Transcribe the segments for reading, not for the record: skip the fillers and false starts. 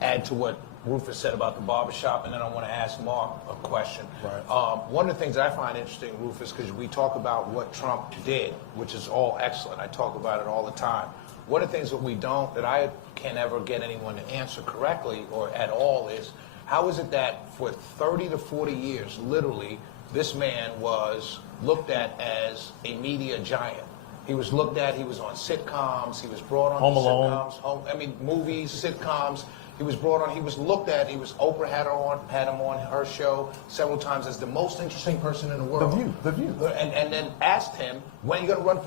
add to what Rufus said about the barbershop, and then I want to ask Mark a question. Right. One of the things that I find interesting, Rufus, because we talk about what Trump did, which is all excellent. I talk about it all the time. One of the things that we don't, that I can't ever get anyone to answer correctly or at all is, how is it that for 30 to 40 years, literally, this man was looked at as a media giant? He was looked at, he was on sitcoms, he was brought on Home Alone. sitcoms, movies, sitcoms. He was brought on, he was looked at, Oprah had him on her show several times as the most interesting person in the world. The View. And then asked him, when are you going to run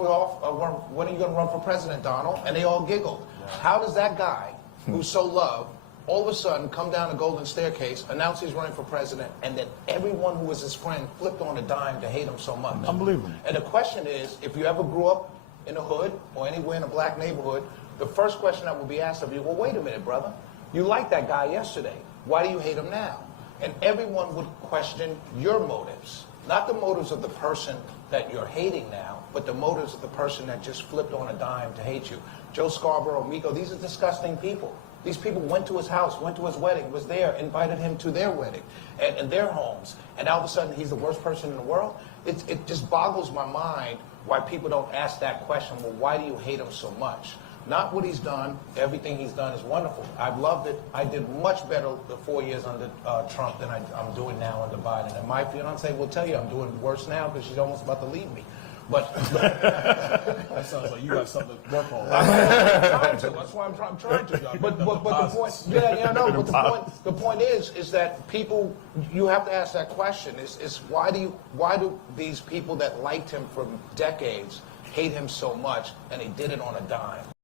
when are you going to run for president, Donald? And they all giggled. Yeah. How does that guy, who's so loved, all of a sudden come down the golden staircase, announce he's running for president, and then everyone who was his friend flipped on a dime to hate him so much? Unbelievable. And the question is, if you ever grew up in a hood or anywhere in a black neighborhood, the first question that will be asked of you, well, wait a minute, brother. You liked that guy yesterday. Why do you hate him now? And everyone would question your motives. Not the motives of the person that you're hating now, but the motives of the person that just flipped on a dime to hate you. Joe Scarborough, Miko, these are disgusting people. These people went to his house, went to his wedding, was there, invited him to their wedding and their homes. And all of a sudden, he's the worst person in the world? It just boggles my mind why people don't ask that question. Well, why do you hate him so much? Not what he's done. Everything he's done is wonderful. I've loved it. I did much better the 4 years under Trump than I'm doing now under Biden. And my fiance will tell you I'm doing worse now because she's almost about to leave me. But that sounds like you got something to work on. I'm trying to. That's why I'm trying to. But the point, the point is that people, you have to ask that question: is why do these people that liked him for decades hate him so much, and they did it on a dime?